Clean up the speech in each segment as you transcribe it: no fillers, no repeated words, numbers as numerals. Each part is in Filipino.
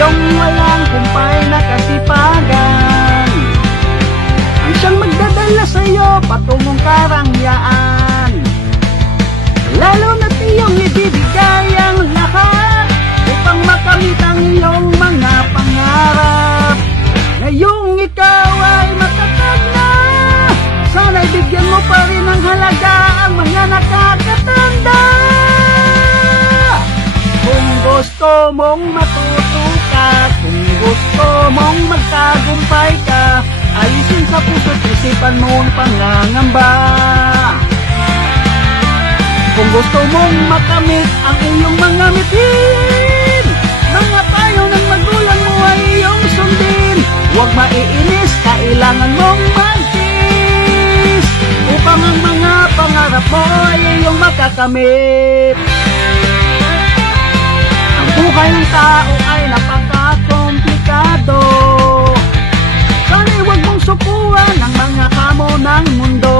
iyong walang kumpay na kasipagan, ang siyang magdadala sa'yo patungong karangyaan. Lalo na't iyong ibibigay ang lahat upang makamit ang iyong mga pangarap. Ngayong ikaw ay matatag na, sana'y bigyan mo pa rin ang halaga ang mga nakakatanda. Kung gusto mong matuto ka, kung gusto mong magtagumpay ka, alisin sa puso't isipan mo ang pangangamba. Kung gusto mong makamit ang iyong mga mitin, mga payo ng magulang mo ay iyong sundin. Huwag maiinis, kailangan mong magtiis upang ang mga pangarap mo ay iyong makakamit. Ang buhay ng tao ay napaka-komplikado, sana'y huwag mong sukuan ang mga hamon ng mundo.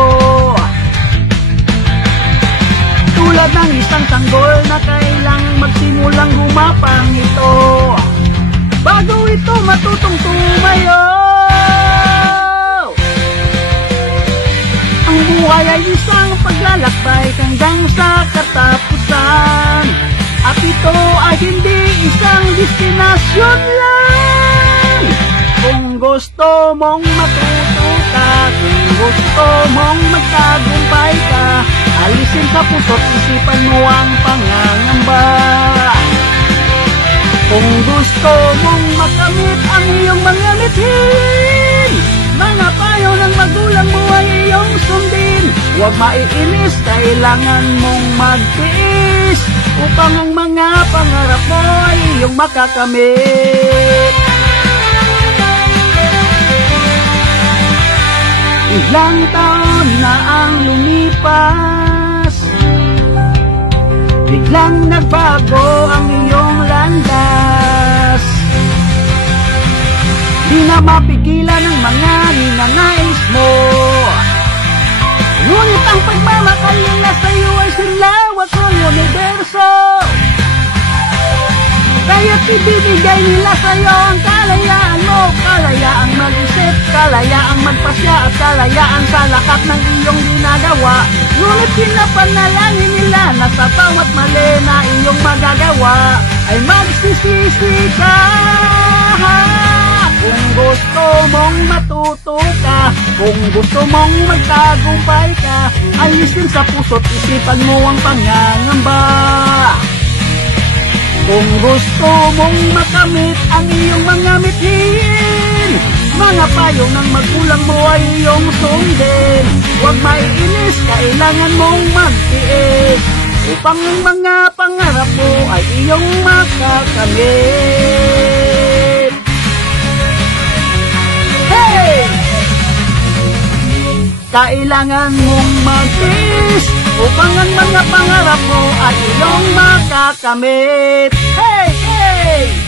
Tulad ng isang sanggol na kailangang magsimulang humapang ito bago ito matutong tumayo. Ang buhay ay isang paglalakbay hanggang sa katapusan, at ito ay hindi isang destinasyon lang. Kung gusto mong matuto ka, kung gusto mong magtagumpay ka, alisin sa puso't isipan mo ang pangangamba. Kung gusto mong makamit ang iyong mga mithin, mga payo ng magulang mo ay iyong sundin. Huwag maiinis, kailangan mong magtiis upang ang mga pangarap mo ay iyong makakamit. Ilang taon na ang lumipas, biglang nagbago ang iyong landas. Di na mapigilan ang mga ninanais mo, ngunit ang pagmamahal nila sa'yo ay silawak ng universo. Kaya't ibibigay nila sa'yo ang kalayaan mo, kalayaang mag-isip, kalayaang magpasya, at kalayaan sa lahat ng iyong ginagawa. Ngunit pinapanalangin nila na sa bawat mali na iyong magagawa ay magsisisi ka. Kung gusto mong matuto ka, kung gusto mong magtagumpay ka, alisin sa puso't isipan mo ang pangangamba. Kung gusto mong makamit ang iyong mga mithin, mga payo ng magulang mo ay iyong sundin. Huwag maiinis, kailangan mong magtiis upang ang mga pangarap mo ay iyong makakamit. Hey! Kailangan mong magtiis upang ang mga pangarap mo ay iyong makakamit. Hey! Hey!